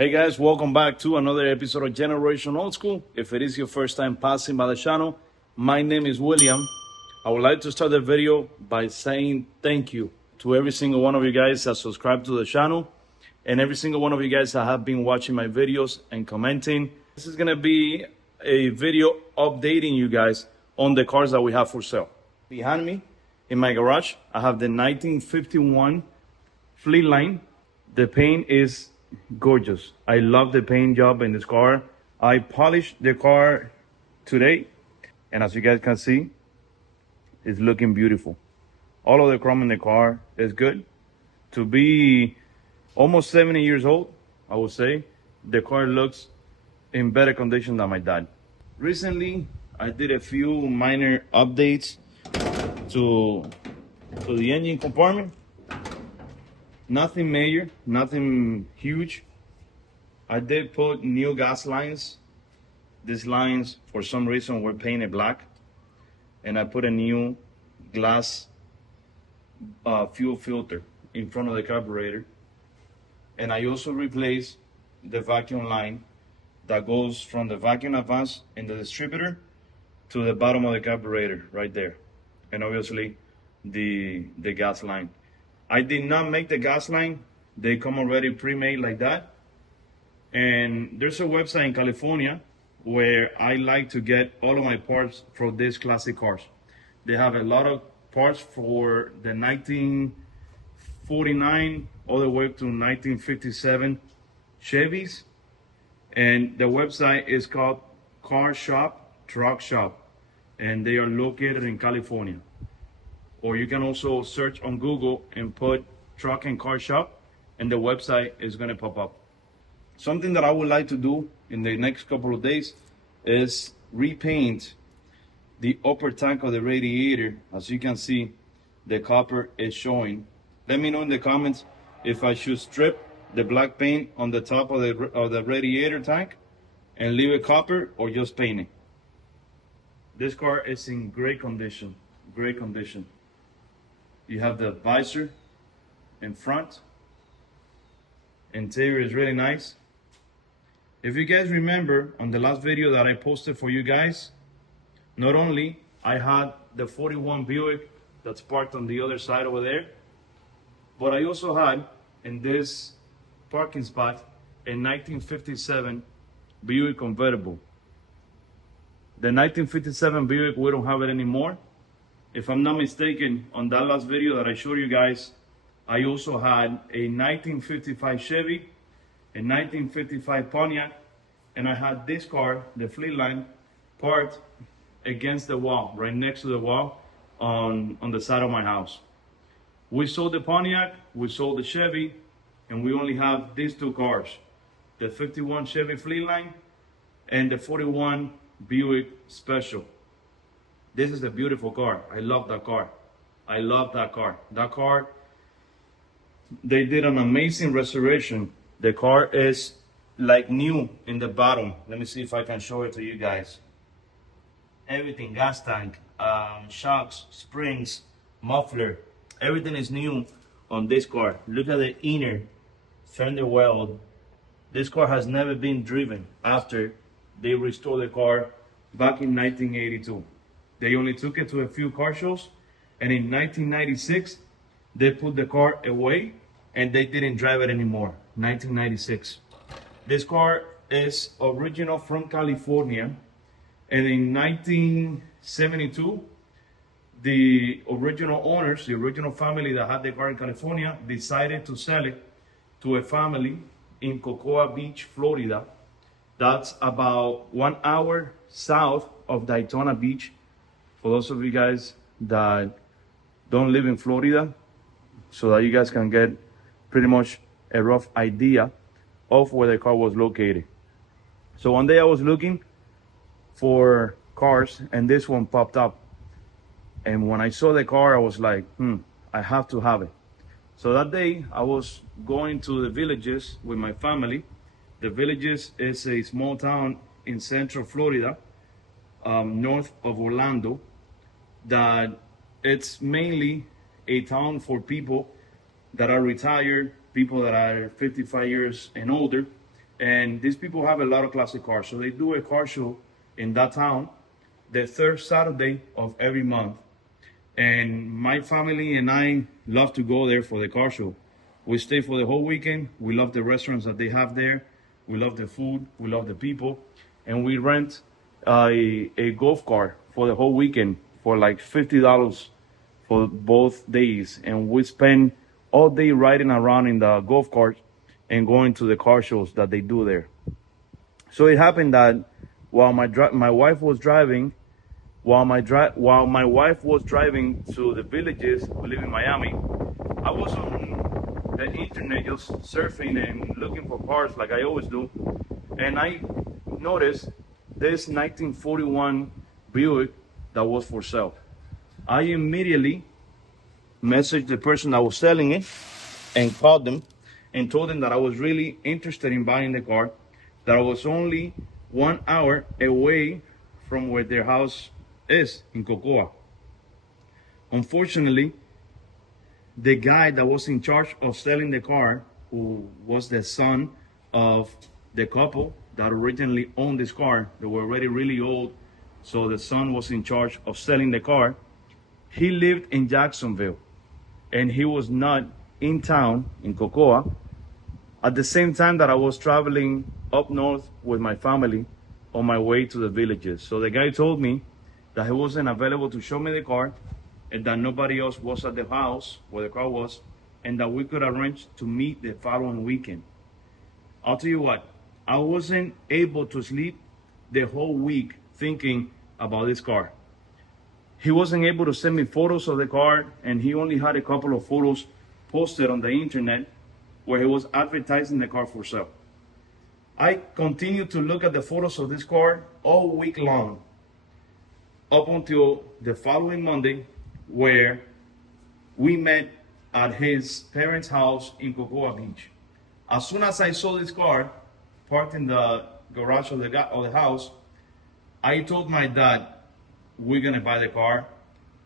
Hey guys, welcome back to another episode of Generation Old School. If it is your first time passing by the channel, my name is William. I would like to start the video by saying thank you to every single one of you guys that subscribe to the channel and every single one of you guys that have been watching my videos and commenting. This is going to be a video updating you guys on the cars that we have for sale. Behind me in my garage, I have the 1951 Fleetline. The paint is gorgeous. I love the paint job in this car. I polished the car today, and as you guys can see, it's looking beautiful. All of the chrome in the car is good. To be almost 70 years old, I would say, the car looks in better condition than my dad. Recently, I did a few minor updates to the engine compartment. Nothing major, nothing huge. I did put new gas lines. These lines, for some reason, were painted black. And I put a new glass fuel filter in front of the carburetor. And I also replaced the vacuum line that goes from the vacuum advance in the distributor to the bottom of the carburetor right there. And obviously the gas line. I did not make the gas line. They come already pre-made like that. And there's a website in California where I like to get all of my parts for these classic cars. They have a lot of parts for the 1949 all the way to 1957 Chevys. And the website is called Car Shop, Truck Shop. And they are located in California. Or you can also search on Google and put truck and car shop, and the website is going to pop up. Something that I would like to do in the next couple of days is repaint the upper tank of the radiator. As you can see, the copper is showing. Let me know in the comments if I should strip the black paint on the top of the radiator tank and leave it copper, or just paint it. This car is in great condition, great condition. You have the visor in front. Interior is really nice. If you guys remember on the last video that I posted for you guys, not only I had the 41 Buick that's parked on the other side over there, but I also had in this parking spot a 1957 Buick convertible. The 1957 Buick, we don't have it anymore. If I'm not mistaken, on that last video that I showed you guys, I also had a 1955 Chevy, a 1955 Pontiac, and I had this car, the Fleetline, parked against the wall, right next to the wall on the side of my house. We sold the Pontiac, we sold the Chevy, and we only have these two cars, the 51 Chevy Fleetline and the 41 Buick Special. This is a beautiful car. I love that car. I love that car. That car, they did an amazing restoration. The car is like new in the bottom. Let me see if I can show it to you guys. Everything, gas tank, shocks, springs, muffler, everything is new on this car. Look at the inner fender weld. This car has never been driven after they restored the car back in 1982. They only took it to a few car shows, and in 1996, they put the car away and they didn't drive it anymore. 1996. This car is original from California, and in 1972, the original owners, the original family that had the car in California, decided to sell it to a family in Cocoa Beach, Florida. That's about 1 hour south of Daytona Beach. For those of you guys that don't live in Florida, so that you guys can get pretty much a rough idea of where the car was located. So one day I was looking for cars and this one popped up. And when I saw the car, I was like, I have to have it. So that day I was going to the Villages with my family. The Villages is a small town in central Florida, north of Orlando, that it's mainly a town for people that are retired, people that are 55 years and older, And these people have a lot of classic cars. So they do a car show in that town the third Saturday of every month. And my family and I love to go there for the car show. We stay for the whole weekend. We love the restaurants that they have there. We love the food. We love the people. And we rent a golf cart for the whole weekend for like $50 for both days. And we spend all day riding around in the golf cart and going to the car shows that they do there. So it happened that while my wife was driving, while my wife was driving to the villages who live in Miami, I was on the internet just surfing and looking for cars like I always do, and I noticed this 1941 Buick that was for sale. I immediately messaged the person that was selling it and called them and told them that I was really interested in buying the car, that I was only 1 hour away from where their house is in Cocoa. Unfortunately, the guy that was in charge of selling the car, who was the son of the couple that originally owned this car, they were already really old, so the son was in charge of selling the car. He lived in Jacksonville, and he was not in town in Cocoa at the same time that I was traveling up north with my family on my way to the villages. So the guy told me that he wasn't available to show me the car, and that nobody else was at the house where the car was, and that we could arrange to meet the following weekend. I'll tell you what, I wasn't able to sleep the whole week thinking about this car. He wasn't able to send me photos of the car, and he only had a couple of photos posted on the internet where he was advertising the car for sale. I continued to look at the photos of this car all week long, up until the following Monday, where we met at his parents' house in Cocoa Beach. As soon as I saw this car parked in the garage of the house, I told my dad, we're gonna buy the car.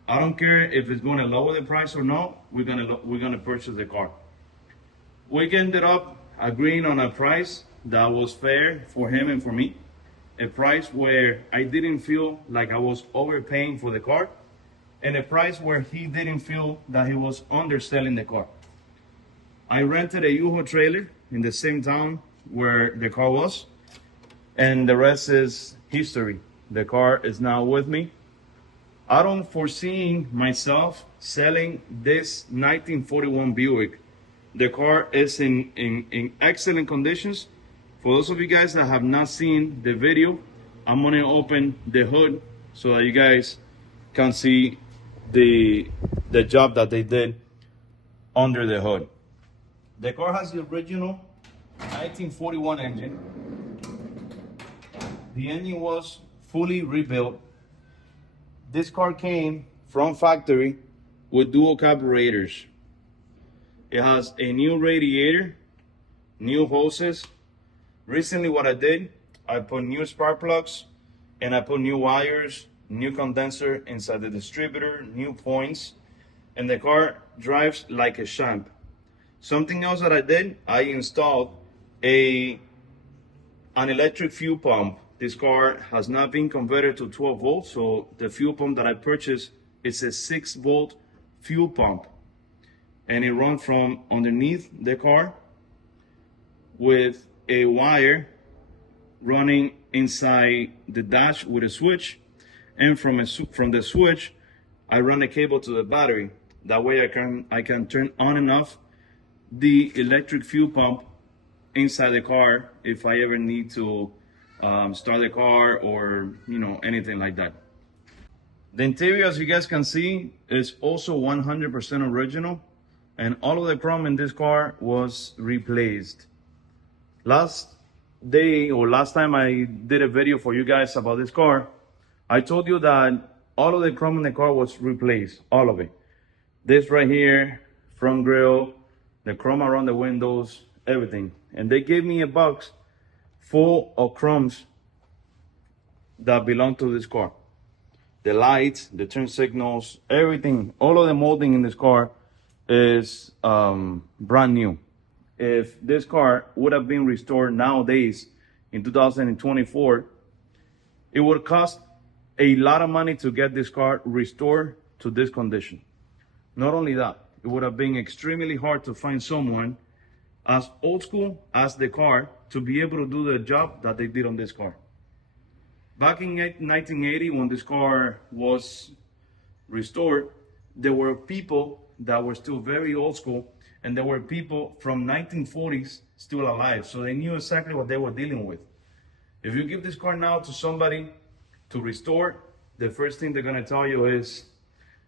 I don't care if it's gonna lower the price or not, we're gonna purchase the car. We ended up agreeing on a price that was fair for him and for me. A price where I didn't feel like I was overpaying for the car, and a price where he didn't feel that he was underselling the car. I rented a U-Haul trailer in the same town where the car was, and the rest is history. The car is now with me. I don't foresee myself selling this 1941 Buick. The car is in excellent conditions. For those of you guys that have not seen the video, I'm gonna open the hood so that you guys can see the job that they did under the hood. The car has the original 1941 engine. The engine was fully rebuilt. This car came from factory with dual carburetors. It has a new radiator, new hoses. Recently what I did, I put new spark plugs, and I put new wires, new condenser inside the distributor, new points, and the car drives like a champ. Something else that I did, I installed an electric fuel pump. This car has not been converted to 12 volts, so the fuel pump that I purchased is a 6-volt fuel pump, and it runs from underneath the car with a wire running inside the dash with a switch, and from the switch I run a cable to the battery. That way I can turn on and off the electric fuel pump inside the car if I ever need to start the car or anything like that. The interior, as you guys can see, is also 100% original, and all of the chrome in this car was replaced. Last time I did a video for you guys about this car, I told you that all of the chrome in the car was replaced, all of it. This right here, front grille, the chrome around the windows, everything. And they gave me a box full of chromes that belong to this car. The lights, the turn signals, everything, all of the molding in this car is brand new. if this car would have been restored nowadays in 2024, it would cost a lot of money to get this car restored to this condition. Not only that, it would have been extremely hard to find someone as old school as the car to be able to do the job that they did on this car. Back in 1980, when this car was restored, there were people that were still very old school, and there were people from 1940s still alive, so they knew exactly what they were dealing with. If you give this car now to somebody to restore, the first thing they're gonna tell you is,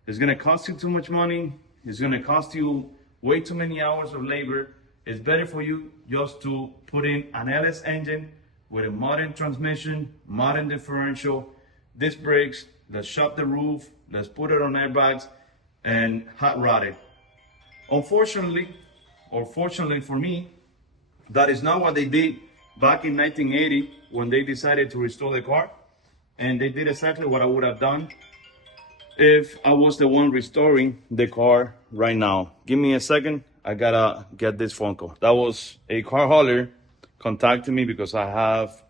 it's gonna cost you too much money, it's gonna cost you way too many hours of labor. It's better for you just to put in an LS engine with a modern transmission, modern differential, disc brakes, let's shop the roof, let's put it on airbags, and hot rod it. Unfortunately, or fortunately for me, that is not what they did back in 1980 when they decided to restore the car. And they did exactly what I would have done if I was the one restoring the car right now. Give me a second, I gotta get this phone call. That was a car hauler contacting me because I have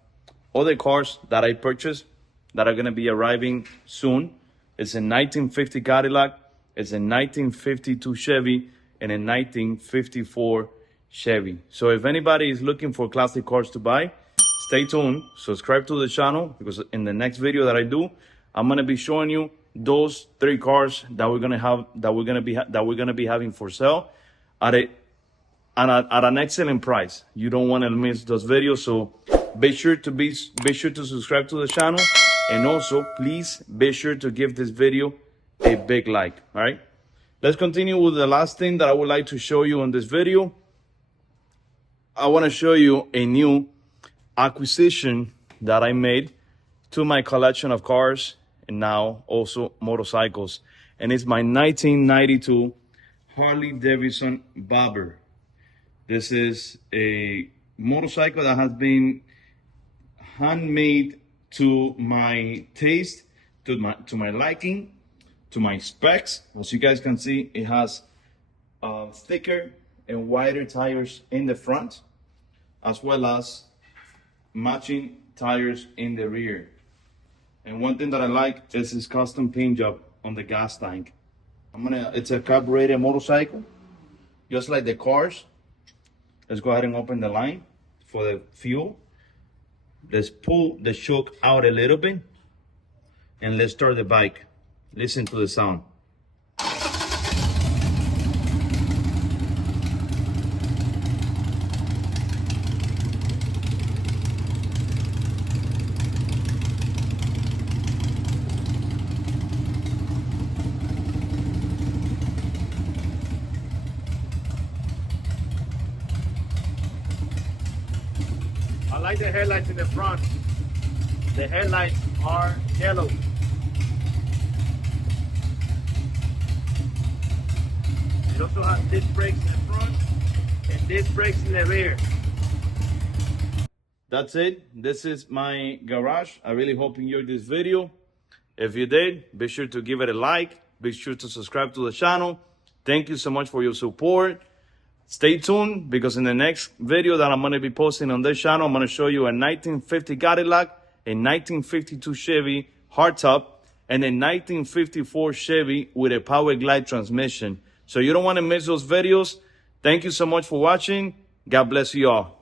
other cars that I purchased that are gonna be arriving soon. It's a 1950 Cadillac, it's a 1952 Chevy, and a 1954 Chevy. So if anybody is looking for classic cars to buy, stay tuned, subscribe to the channel, because in the next video that I do, I'm gonna be showing you those 3 cars that we're gonna be having for sale at an excellent price. You don't want to miss those videos, so be sure to subscribe to the channel, and also please be sure to give this video a big like. All right, let's continue with the last thing that I would like to show you in this video. I want to show you a new acquisition that I made to my collection of cars and now also motorcycles, and it's my 1992 Harley Davidson Bobber. This is a motorcycle that has been handmade to my taste, to my liking, to my specs. As you guys can see, it has thicker and wider tires in the front, as well as matching tires in the rear. And one thing that I like is this custom paint job on the gas tank. It's a carbureted motorcycle, just like the cars. Let's go ahead and open the line for the fuel. Let's pull the choke out a little bit, and let's start the bike. Listen to the sound. I like the headlights in the front. The headlights are yellow. It also has disc brakes in the front and disc brakes in the rear. That's it. This is my garage. I really hope you enjoyed this video. If you did, be sure to give it a like. Be sure to subscribe to the channel. Thank you so much for your support. Stay tuned, because in the next video that I'm going to be posting on this channel, I'm going to show you a 1950 Cadillac, a 1952 Chevy hardtop, and a 1954 Chevy with a power glide transmission. So you don't want to miss those videos. Thank you so much for watching. God bless you all.